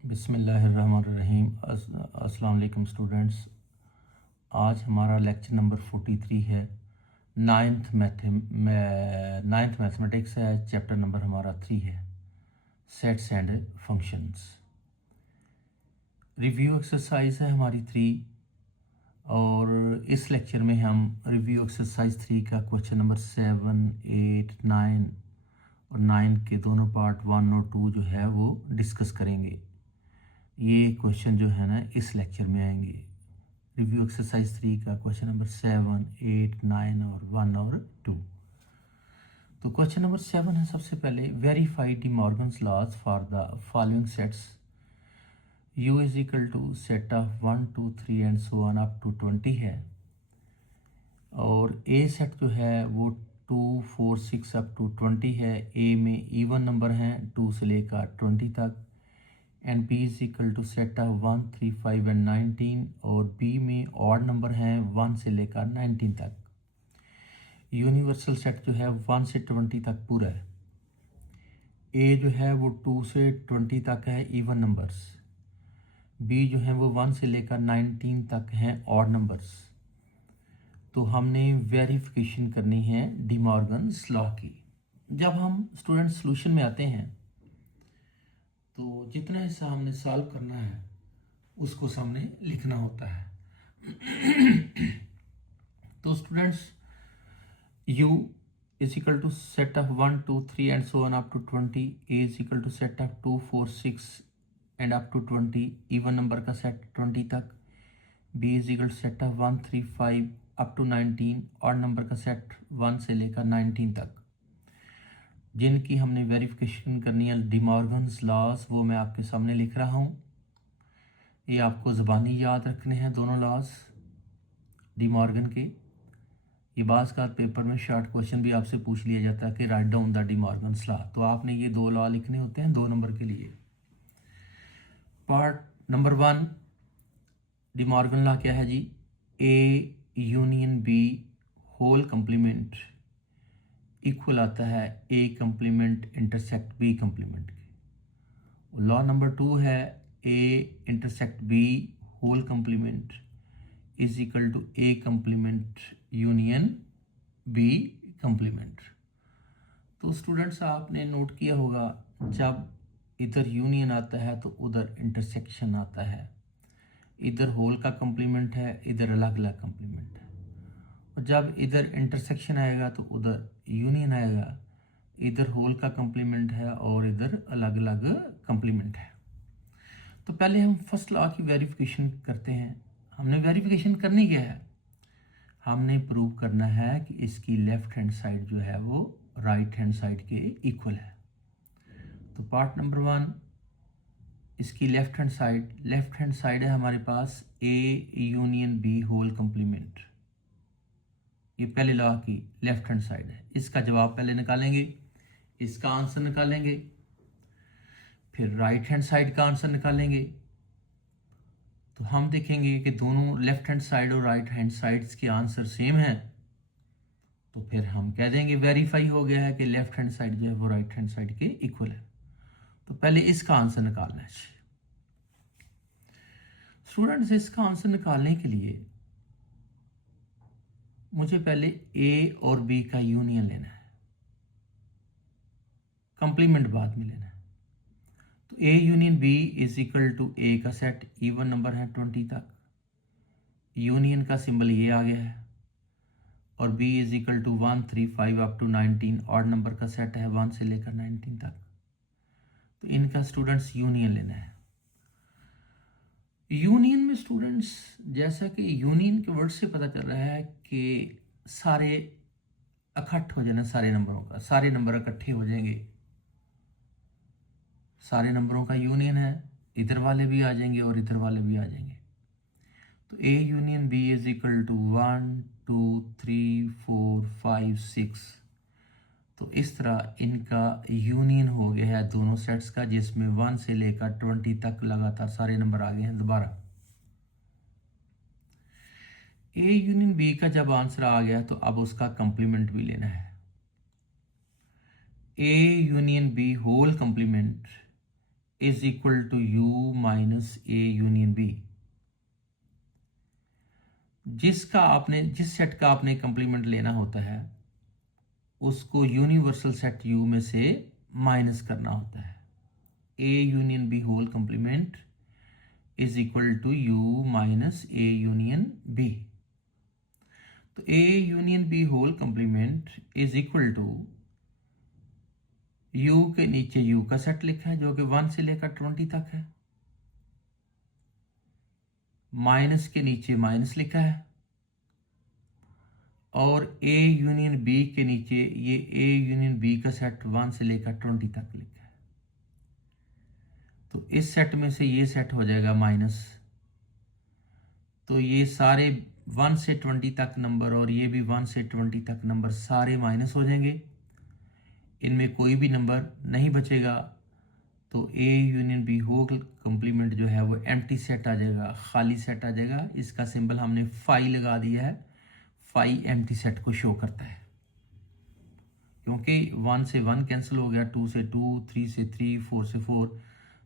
बिस्मिल्लाहिर्रहमानिर्रहीम। अस्सलाम वालेकुम स्टूडेंट्स। आज हमारा लेक्चर नंबर 43 है। नाइन्थ मैथमेटिक्स है। चैप्टर नंबर हमारा 3 है, sets and functions. Review exercise है हमारी 3, और इस लेक्चर में हम रिव्यू एक्सरसाइज 3 का क्वेश्चन नंबर 7, 8, 9 और 9 के दोनों पार्ट 1 और 2 जो है वो डिस्कस करेंगे। ये क्वेश्चन जो है ना इस लेक्चर में आएंगे। रिव्यू एक्सरसाइज 3 का क्वेश्चन नंबर 7, 8, 9 और 1 और 2। तो क्वेश्चन नंबर 7 है सबसे पहले, verify De Morgan's laws for the following sets. U is equal to set of 1, 2, 3 and so on up to 20 है, और ए सेट जो है वो 2, 4, 6 अप टू 20 है। ए में इवन नंबर हैं 2 से लेकर 20 तक, and B is equal to set of 1, 3, 5 and 19, और बी में ऑड नंबर हैं 1 से लेकर 19 तक। यूनिवर्सल सेट जो है 1 से 20 तक पूरा है। ए जो है वो 2 से 20 तक है इवन नंबर्स, बी जो है वो 1 से लेकर 19 तक हैं ऑड नंबर्स। तो हमने वेरिफिकेशन करनी है डी मॉर्गन्स लॉ की। जब हम स्टूडेंट सॉल्यूशन में आते हैं तो जितना हिस्सा हमने सॉल्व करना है उसको सामने लिखना होता है। तो students, u is equal to set of 1, 2, 3 and so on up to 20, a is equal to set of 2, 4, 6 and up to 20, even number का सेट 20 तक। b is equal to set of 1, 3, 5 up to 19, odd number का set 1 से लेकर 19 तक, जिनकी हमने verification करनी है डी मॉर्गन्स लॉज, वो मैं आपके सामने लिख रहा हूँ। ये आपको ज़बानी याद रखने हैं दोनों लॉज डी मॉर्गन के। ये बाज़ का पेपर में शॉर्ट क्वेश्चन भी आपसे पूछ लिया जाता है कि write down the D Morgan's law, तो आपने ये 2 लॉ लिखने होते हैं 2 नंबर के लिए। Part number 1, De Morgan law क्या है जी? A union B whole complement equal आता है A complement intersect B complement के। लॉ नंबर 2 है A intersect B whole complement is equal to A complement union B complement. तो students, आपने note किया होगा जब इधर यूनियन आता है तो उधर इंटरसेक्शन आता है। इधर होल का कंप्लीमेंट है, इधर अलग अलग कंप्लीमेंट है, और जब इधर इंटरसेक्शन आएगा तो उधर यूनियन आएगा। इधर होल का कंप्लीमेंट है और इधर अलग अलग कंप्लीमेंट है। तो पहले हम फर्स्ट लॉ की वेरिफिकेशन करते हैं। हमने वेरिफिकेशन करनी क्या है? हमने प्रूव करना है कि इसकी लेफ्ट हैंड साइड जो है वो राइट हैंड साइड के इक्वल है। तो पार्ट नंबर 1, इसकी लेफ्ट हैंड साइड है हमारे पास A union B whole complement. ये पहले लॉ की लेफ्ट हैंड साइड है। इसका जवाब पहले निकालेंगे, इसका आंसर निकालेंगे, फिर राइट हैंड साइड का आंसर निकालेंगे। तो हम देखेंगे कि दोनों लेफ्ट हैंड साइड और राइट हैंड साइड्स के आंसर सेम हैं, तो फिर हम कह देंगे वेरीफाई हो गया है कि लेफ्ट हैंड साइड जो है वो राइट हैंड साइड के इक्वल है। तो पहले इसका आंसर निकालना है। स्टूडेंट्स, इसका आंसर निकालने के लिए मुझे पहले ए और बी का यूनियन लेना है, कंप्लीमेंट बाद में लेना है। तो A union B is equal to A का सेट, इवन नंबर है 20 तक, यूनियन का सिंबल ये आ गया है, और B is equal to 1, 3, 5 up to 19, odd number का सेट है 1 से लेकर 19 तक। तो इनका स्टूडेंट्स यूनियन लेना है। यूनियन में स्टूडेंट्स, जैसा कि यूनियन के वर्ड से पता चल रहा है कि सारे इकट्ठ हो जाना, सारे नंबरों का, सारे नंबर इकट्ठे हो जाएंगे, सारे नंबरों का यूनियन है। इधर वाले भी आ जाएंगे और इधर वाले भी आ जाएंगे। तो A union B is equal to 1, 2, 3, 4, 5, 6। तो इस तरह इनका यूनियन हो गया है दोनों सेट्स का, जिसमें 1 से लेकर 20 तक लगातार सारे नंबर आ गए हैं दोबारा। ए यूनियन बी का जब आंसर आ गया तो अब उसका कंप्लीमेंट भी लेना है। A union B whole complement is equal to U minus A union B. जिस सेट का आपने कंप्लीमेंट लेना होता है उसको यूनिवर्सल सेट यू में से माइनस करना होता है। A union B whole complement is equal to U minus A union B. तो A union B whole complement is equal to U के नीचे यू का सेट लिखा है जो कि 1 से लेकर 20 तक है, माइनस के नीचे माइनस लिखा है, और ए यूनियन बी के नीचे ये ए यूनियन बी का सेट 1 से लेकर 20 तक लिखा है। तो इस सेट में से ये सेट हो जाएगा माइनस, तो ये सारे 1 से 20 तक नंबर और ये भी 1 से 20 तक नंबर सारे माइनस हो जाएंगे, इनमें कोई भी नंबर नहीं बचेगा। तो A union B whole complement जो है वो एम्प्टी सेट आ जाएगा, खाली सेट आ जाएगा। इसका सिंबल हमने फाई लगा दिया है, फाई एम्प्टी सेट को शो करता है, क्योंकि 1 से 1 कैंसिल हो गया, 2 से 2, 3 से 3, 4 से 4,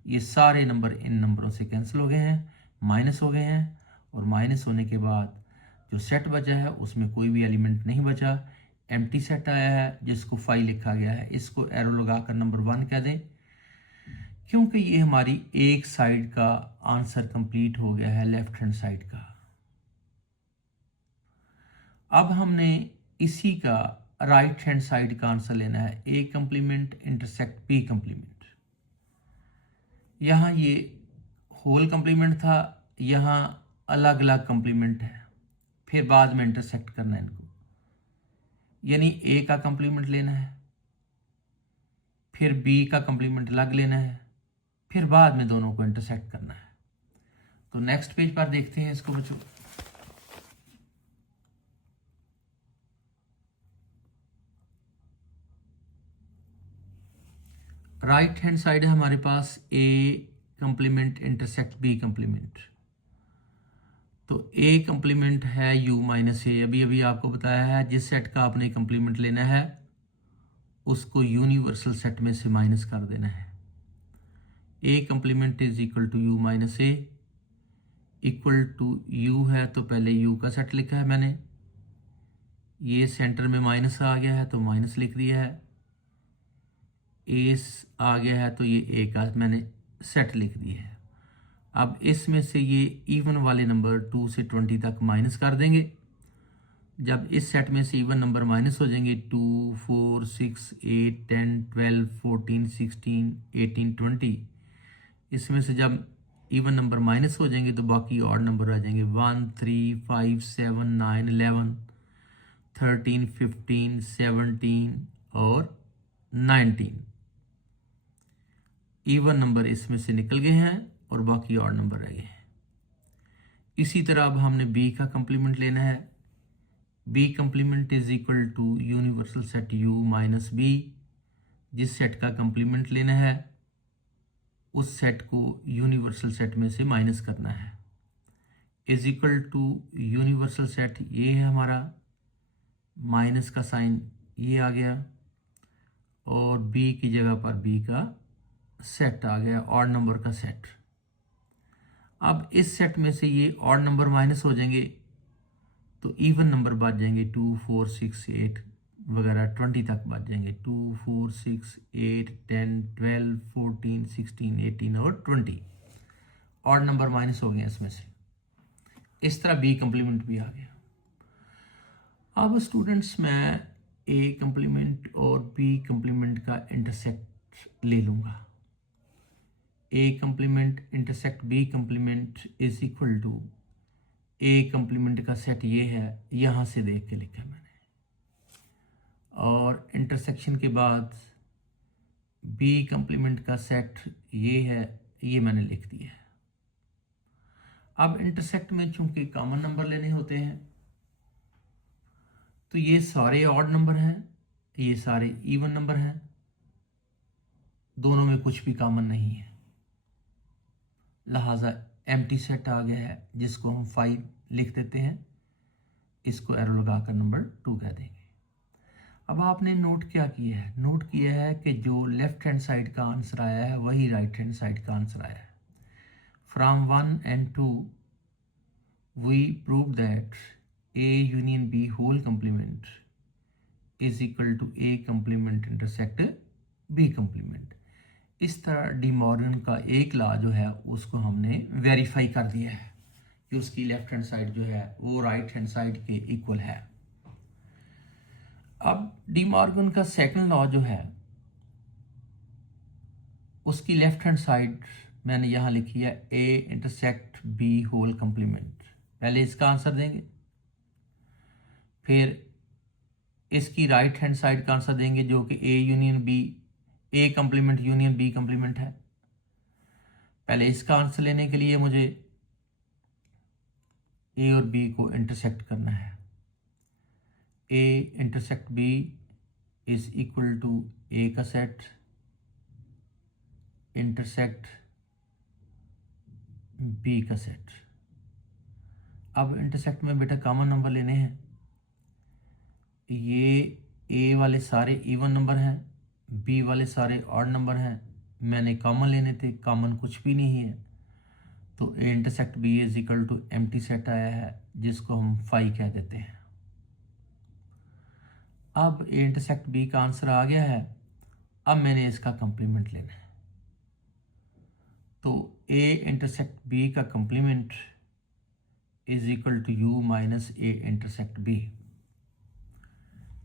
ये सारे नंबर इन नंबरों से कैंसिल हो गए हैं, माइनस हो गए हैं। और माइनस होने के बाद जो सेट बचा है उसमें कोई भी एलिमेंट नहीं बचा, एम्प्टी सेट आया है जिसको फाई लिखा गया है। इसको एरो लगाकर नंबर 1 कह दें, क्योंकि ये हमारी एक साइड का आंसर कंप्लीट हो गया है, लेफ्ट हैंड साइड का। अब हमने इसी का राइट हैंड साइड का आंसर लेना है, A complement intersect B complement. यहाँ ये होल कंप्लीमेंट था, यहाँ अलग अलग कंप्लीमेंट है, फिर बाद में इंटरसेक्ट करना है इनको, यानी ए का कंप्लीमेंट लेना है, फिर बी का कंप्लीमेंट अलग लेना है, फिर बाद में दोनों को इंटरसेक्ट करना है। तो नेक्स्ट पेज पर देखते हैं इसको बच्चों। राइट हैंड साइड है हमारे पास ए कंप्लीमेंट इंटरसेक्ट बी कंप्लीमेंट। तो ए कंप्लीमेंट है यू माइनस ए, अभी अभी आपको बताया है जिस सेट का आपने कंप्लीमेंट लेना है उसको यूनिवर्सल सेट में से माइनस कर देना है। A complement is equal to U minus A, equal to U है तो पहले यू का सेट लिखा है मैंने, ये सेंटर में माइनस आ गया है तो माइनस लिख दिया है, ए आ गया है तो ये ए का मैंने सेट लिख दिया है। अब इसमें से ये इवन वाले नंबर 2 से 20 तक माइनस कर देंगे। जब इस सेट में से इवन नंबर माइनस हो जाएंगे 2, 4, 6, 8, 10, 12, 14, 16, 18, 20, इसमें से जब इवन नंबर माइनस हो जाएंगे तो बाकी ऑड नंबर आ जाएंगे 1, 3, 5, 7, 9, 11, 13, 15, 17 और 19। इवन नंबर इसमें से निकल गए हैं और बाकी ऑड नंबर रह गए हैं। इसी तरह अब हमने बी का कंप्लीमेंट लेना है। B complement is equal to universal set U minus B. जिस सेट का कंप्लीमेंट लेना है उस सेट को यूनिवर्सल सेट में से माइनस करना है, is equal to universal set, ये है हमारा, माइनस का साइन ये आ गया और बी की जगह पर बी का सेट आ गया, ऑड नंबर का सेट। अब इस सेट में से ये ऑड नंबर माइनस हो जाएंगे तो इवन नंबर बच जाएंगे 2, 4, 6, 8 वगैरह 20 तक बच जाएंगे, 2, 4, 6, 8, 10, 12, 14, 16, 18 और 20 ऑड नंबर माइनस हो गए इसमें से। इस तरह बी कंप्लीमेंट भी आ गया। अब स्टूडेंट्स मैं ए कंप्लीमेंट और बी कंप्लीमेंट का इंटरसेक्ट ले लूँगा। A complement intersect B complement is equal to, A complement का सेट ये है, यहाँ से देख के लिखा मैंने, और इंटरसेक्शन के बाद बी कंप्लीमेंट का सेट ये है, ये मैंने लिख दिया है। अब इंटरसेक्ट में चूंकि कॉमन नंबर लेने होते हैं तो ये सारे ऑड नंबर हैं, ये सारे इवन नंबर हैं, दोनों में कुछ भी कॉमन नहीं है, लिहाजा एम्प्टी सेट आ गया है जिसको हम 5 लिख देते हैं, इसको एरो लगाकर नंबर 2 कह देंगे। अब आपने नोट क्या किया है, नोट किया है कि जो लेफ्ट हैंड साइड का आंसर आया है वही राइट हैंड साइड का आंसर आया है। From 1 and 2 we prove that A union B whole complement is equal to A complement intersect B complement। इस तरह डी मॉर्गन का एक लॉ जो है उसको हमने वेरीफाई कर दिया है कि उसकी लेफ्ट हैंड साइड जो है वो राइट हैंड साइड के इक्वल है। अब डी मॉर्गन का सेकंड लॉ जो है उसकी लेफ्ट हैंड साइड मैंने यहाँ लिखी है A intersect B whole complement. पहले इसका आंसर देंगे, फिर इसकी राइट हैंड साइड का आंसर देंगे जो कि A union B, A complement union B complement है। पहले इसका आंसर लेने के लिए मुझे A और B को इंटरसेक्ट करना है। A intersect B is equal to A का सेट इंटरसेक्ट B का सेट। अब इंटरसेक्ट में बेटा कॉमन नंबर लेने हैं। ये A वाले सारे इवन नंबर हैं, B वाले सारे ऑड नंबर हैं। मैंने कॉमन लेने थे, कॉमन कुछ भी नहीं है, तो A intersect B is equal to empty set आया है जिसको हम फाई कह देते हैं। अब A इंटरसेक्ट B का आंसर आ गया है। अब मैंने इसका कंप्लीमेंट लेना है, तो A इंटरसेक्ट B का complement is equal to U minus A intersect B।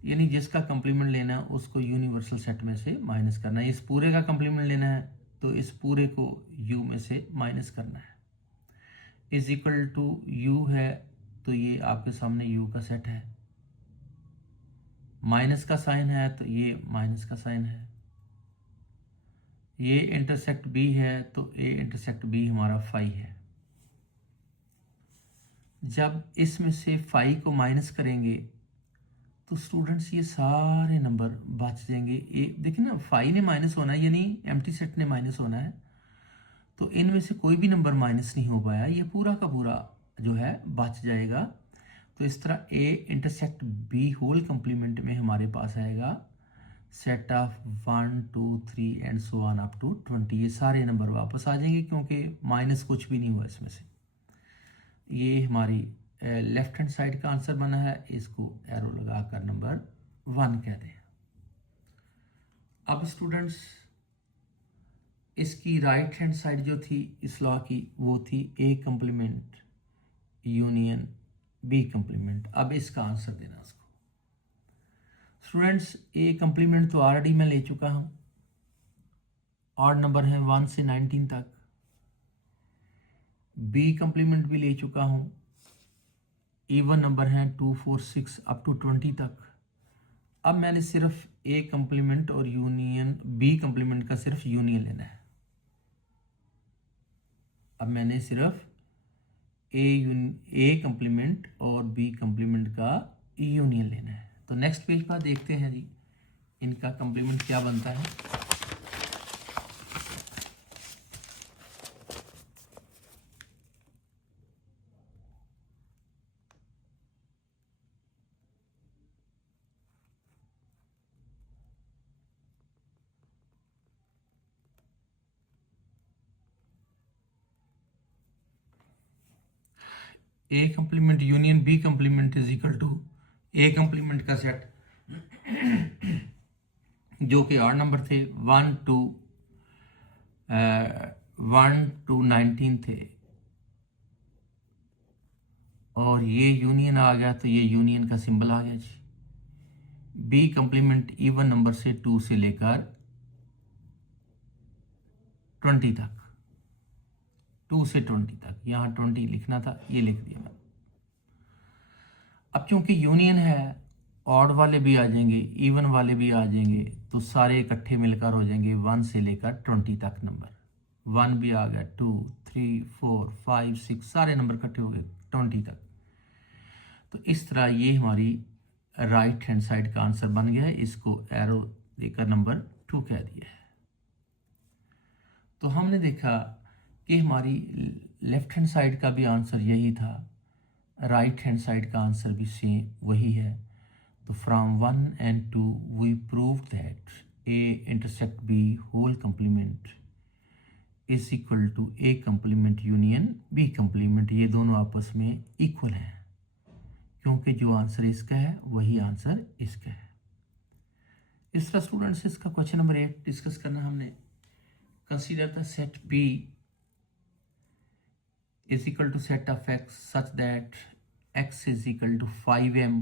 यानी जिसका कंप्लीमेंट लेना है उसको यूनिवर्सल सेट में से माइनस करना है। इस पूरे का कंप्लीमेंट लेना है तो इस पूरे को U में से माइनस करना है। इज इक्वल टू U है तो ये आपके सामने U का सेट है, माइनस का साइन है तो ये माइनस का साइन है। ये इंटरसेक्ट B है तो A इंटरसेक्ट B हमारा फाई है। जब इसमें से फाई को माइनस करेंगे तो स्टूडेंट्स ये सारे नंबर बच जाएंगे। देखिए ना, फाई ने माइनस होना है यानी एम्प्टी सेट ने माइनस होना है, तो इनमें से कोई भी नंबर माइनस नहीं हो पाया, ये पूरा का पूरा जो है बच जाएगा। तो इस तरह A intersect B whole complement में हमारे पास आएगा set of 1 2 3 and so on up to 20। ये सारे नंबर वापस आ जाएंगे क्योंकि माइनस कुछ भी नहीं हुआ इसमें से। ये हमारी लेफ्ट हैंड साइड का आंसर बना है, इसको एरो लगाकर नंबर 1 कह दें। अब स्टूडेंट्स इसकी राइट हैंड साइड जो थी इस लॉ की वो थी A complement union B complement. अब इसका आंसर देना उसको। स्टूडेंट्स A कंप्लीमेंट तो ऑलरेडी मैं ले चुका हूँ, ऑड नंबर है 1 से 19 तक। B कंप्लीमेंट भी ले चुका हूँ, इवन नंबर हैं 2 4 6 अप टू 20 तक। अब मैंने सिर्फ A कंप्लीमेंट और यूनियन B कंप्लीमेंट का सिर्फ यूनियन लेना है। अब मैंने सिर्फ A कंप्लीमेंट और B कंप्लीमेंट का यूनियन लेना है। तो नेक्स्ट पेज पर देखते हैं जी इनका कंप्लीमेंट क्या बनता है। A complement union B complement is equal to A complement का सेट जो कि ऑड नंबर थे 1 to 19 थे, और ये यूनियन आ गया तो ये यूनियन का सिंबल आ गया जी। B कंप्लीमेंट इवन नंबर से 2 से लेकर 20 तक, 2 से 20 तक, यहाँ 20 लिखना था, ये लिख दिया मैंने। अब क्योंकि यूनियन है, ऑड वाले भी आ जाएंगे इवन वाले भी आ जाएंगे, तो सारे इकट्ठे मिलकर हो जाएंगे 1 से लेकर 20 तक नंबर। 1 भी आ गया, 2 3 4 5 6 सारे नंबर इकट्ठे हो गए 20 तक। तो इस तरह ये हमारी राइट हैंड साइड का आंसर बन गया है। इसको एरो देकर नंबर 2 कह दिया है। तो हमने देखा कि हमारी लेफ्ट हैंड साइड का भी आंसर यही था, राइट हैंड साइड का आंसर भी सेम वही है। तो from 1 and 2 we prove that A intersect B whole complement is equal to A complement union B complement. ये दोनों आपस में इक्वल हैं, क्योंकि जो आंसर इसका है वही आंसर इसका है। इस तरह स्टूडेंट्स इसका क्वेश्चन नंबर 8 डिस्कस करना हमने। Consider the set P is equal to set of x such that x is equal to 5m,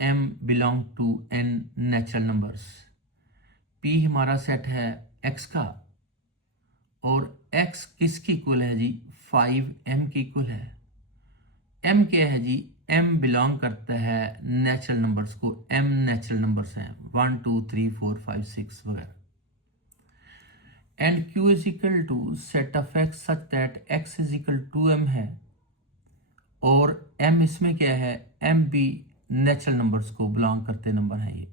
m belong to n natural numbers। P हमारा सेट है x का और x किसकी equal है जी, 5m की equal है। m क्या है जी, m बिलोंग करता है नेचुरल नंबर्स को, m नेचुरल नंबर्स हैं 1 2 3 4 5 6 वगैरह। And q is equal to set of x such that x is equal to m है और m इसमें क्या है, m भी नेचुरल नंबर्स को बिलोंग करते नंबर हैं ये।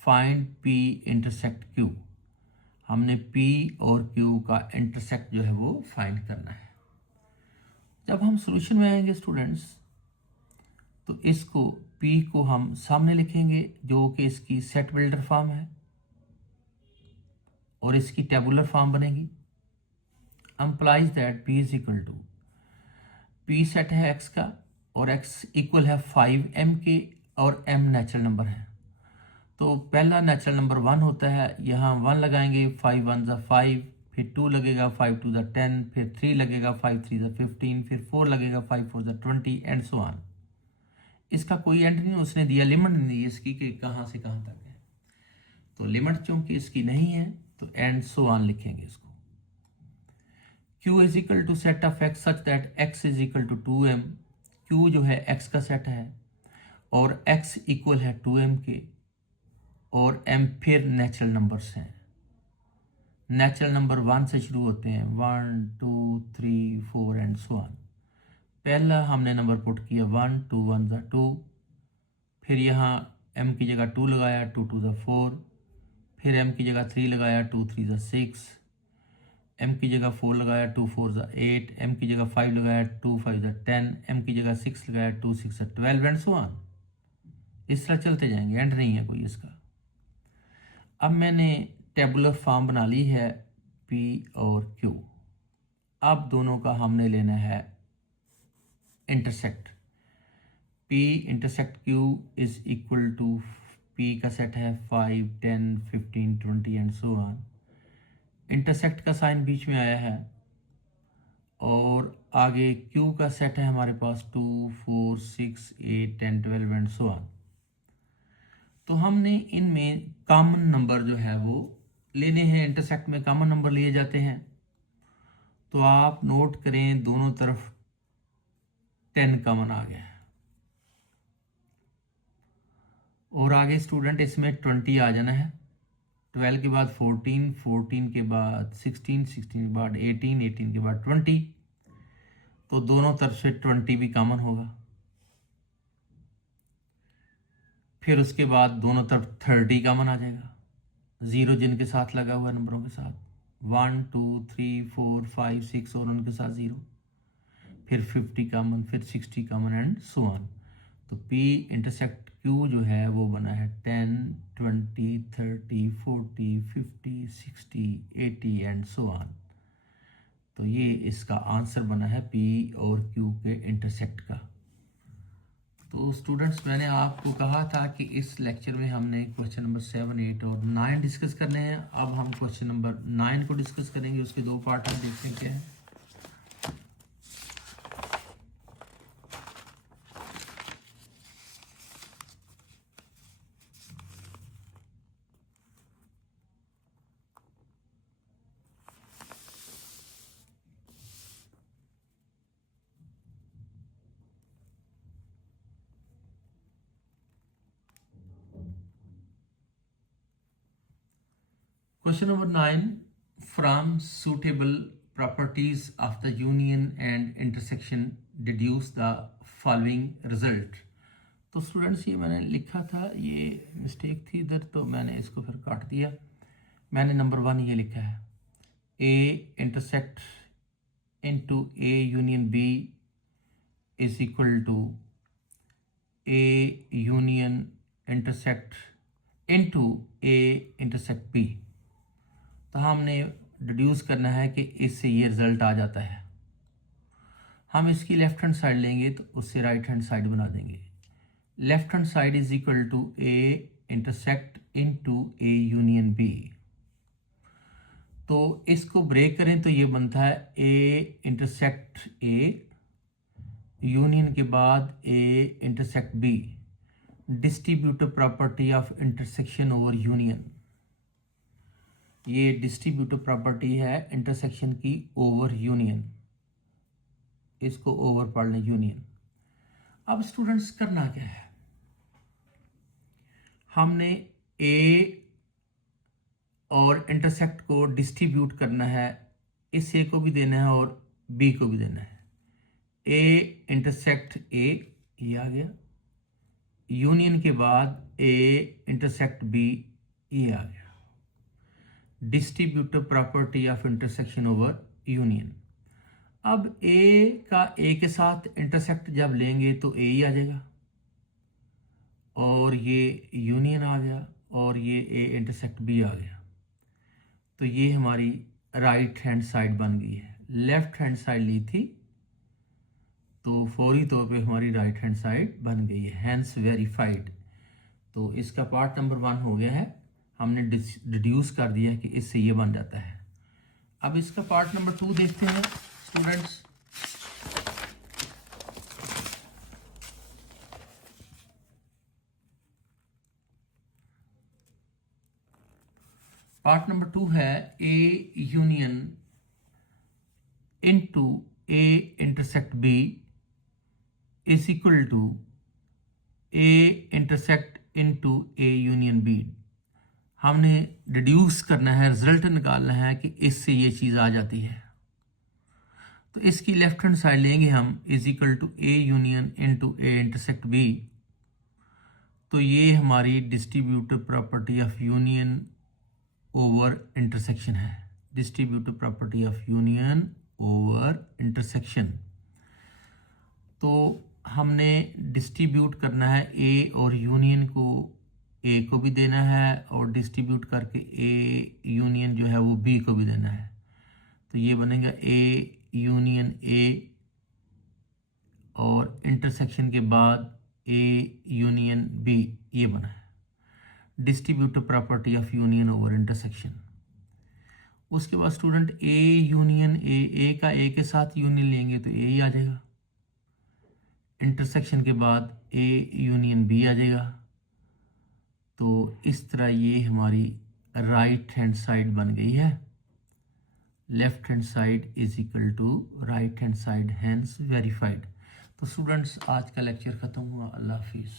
फाइंड p इंटरसेक्ट q, हमने p और q का इंटरसेक्ट जो है वो फाइंड करना है। जब हम सॉल्यूशन में आएंगे स्टूडेंट्स तो इसको p को हम सामने लिखेंगे जो कि इसकी सेट बिल्डर फॉर्म है और इसकी टेबुलर फॉर्म बनेगी। Implies that p is equal to, p set है x का और x इक्वल है 5m के और m नेचुरल नंबर है। तो पहला नेचुरल नंबर 1 होता है, यहाँ 1 लगाएंगे, 5 1 ज़ा 5, फिर 2 लगेगा, 5 2 ज़ा 10, फिर 3 लगेगा, 5 3 ज़ा 15, फिर 4 लगेगा, 5 4 ज़ा 20 एंड सो ऑन। इसका कोई एंड नहीं, उसने दिया लिमिट नहीं दी इसकी कि कहाँ से कहाँ तक है। तो लिमिट चूंकि इसकी नहीं है तो एंड सो ऑन लिखेंगे इसको। Q is equal to set of x such that x is equal to 2m। Q जो है x का सेट है और x इक्वल है 2m के और m फिर नेचुरल नंबर्स हैं। नेचुरल नंबर 1 से शुरू होते हैं, 1 2 3 4 एंड सो ऑन। पहला हमने नंबर पुट किया 1 2 1 ज़ा 2, फिर यहाँ m की जगह 2 लगाया, 2 2 ज़ा 4, फिर m की जगह 3 लगाया, 2 3 ज़ा 6, m की जगह 4 लगाया, 2 4 ज़ा 8, m की जगह 5 लगाया, 2 5 ज़ा 10, m की जगह 6 लगाया, 2 6 ज़ा 12 एंड सो ऑन। इस तरह चलते जाएंगे, एंड नहीं है कोई इसका। अब मैंने टेबुलर फॉर्म बना ली है p और q। अब दोनों का हमने लेना है intersect. p intersect q is equal to, p का सेट है 5 10 15 20 एंड सो ऑन। इंटरसेक्ट का साइन बीच में आया है और आगे q का सेट है हमारे पास 2 4 6 8 10 12 एंड सो ऑन। तो हमने इनमें कॉमन नंबर जो है वो लेने हैं। इंटरसेक्ट में कॉमन नंबर लिए जाते हैं, तो आप नोट करें दोनों तरफ 10 कॉमन आ गया है और आगे स्टूडेंट इसमें 20 आ जाना है। 12 के बाद 14, 14 के बाद 16, 16 के बाद 18, 18 के बाद 20, तो दोनों तरफ से 20 भी कॉमन होगा। फिर उसके बाद दोनों तरफ 30 कॉमन आ जाएगा, ज़ीरो जिनके साथ लगा हुआ है नंबरों के साथ, 1 2 3 4 5 6 और उनके साथ ज़ीरो, फिर 50 कॉमन, फिर 60 कॉमन एंड सो ऑन। तो P इंटरसेक्ट Q जो है वो बना है 10 20 30 40 50 60 80 एंड सो ऑन। तो ये इसका आंसर बना है P और Q के इंटरसेक्ट का। तो स्टूडेंट्स मैंने आपको कहा था कि इस लेक्चर में हमने क्वेश्चन नंबर 7 8 और 9 डिस्कस करने हैं। अब हम क्वेश्चन नंबर 9 को डिस्कस करेंगे, उसके दो पार्ट हम देखते हैं क्या है। Question number 9, from suitable properties of the union and intersection deduce the following result। तो स्टूडेंट्स ये मैंने लिखा था, ये मिस्टेक थी इधर, तो मैंने इसको फिर काट दिया। मैंने नंबर 1 ये लिखा है, A intersect into A union B is equal to A union intersect into A intersect B. तो हमने डिड्यूस करना है कि इससे ये रिजल्ट आ जाता है। हम इसकी लेफ्ट हैंड साइड लेंगे तो उससे राइट हैंड साइड बना देंगे। Left hand side is equal to A intersect into A union B. तो इसको ब्रेक करें तो ये बनता है ए इंटरसेक्ट ए यूनियन के बाद A intersect B, distributive property of intersection over union. ये डिस्ट्रीब्यूटिव प्रॉपर्टी है इंटरसेक्शन की ओवर यूनियन, इसको ओवर पढ़ लें यूनियन। अब स्टूडेंट्स करना क्या है, हमने ए और इंटरसेक्ट को डिस्ट्रीब्यूट करना है, इस ए को भी देना है और बी को भी देना है। ए इंटरसेक्ट ए, ये आ गया, यूनियन के बाद ए इंटरसेक्ट बी, ये आ गया। Distributive property of intersection over union. अब ए का ए के साथ इंटरसेक्ट जब लेंगे तो ए ही आ जाएगा, और ये यूनियन आ गया, और ये ए इंटरसेक्ट बी आ गया। तो ये हमारी राइट हैंड साइड बन गई है। लेफ्ट हैंड साइड ली थी तो फौरी तौर पे हमारी राइट हैंड साइड बन गई है, हैंस वेरीफाइड। तो इसका पार्ट नंबर 1 हो गया है, हमने डिड्यूस कर दिया कि इससे ये बन जाता है। अब इसका पार्ट नंबर 2 देखते हैं स्टूडेंट्स। पार्ट नंबर 2 है A union into A intersect B is equal to A intersect into A union B. हमने डिड्यूस करना है, रिजल्ट निकालना है कि इससे ये चीज़ आ जाती है। तो इसकी लेफ्ट हैंड साइड लेंगे हम, is equal to A union into A intersect B. तो ये हमारी distributive property of union over intersection है, distributive property of union over intersection. तो हमने डिस्ट्रीब्यूट करना है ए और यूनियन को, ए को भी देना है, और डिस्ट्रीब्यूट करके ए यूनियन जो है वो बी को भी देना है। तो ये बनेगा ए यूनियन ए, और इंटरसेक्शन के बाद ए यूनियन बी, ये बना है distributive property of union over intersection. उसके बाद स्टूडेंट ए यूनियन ए का ए के साथ यूनियन लेंगे तो ए ही आ जाएगा, इंटरसेक्शन के बाद ए यूनियन बी आ जाएगा। तो इस तरह ये हमारी राइट हैंड साइड बन गई है। Left hand side is equal to right hand side, hence verified. तो स्टूडेंट्स आज का लेक्चर ख़त्म हुआ। अल्लाह हाफिज़।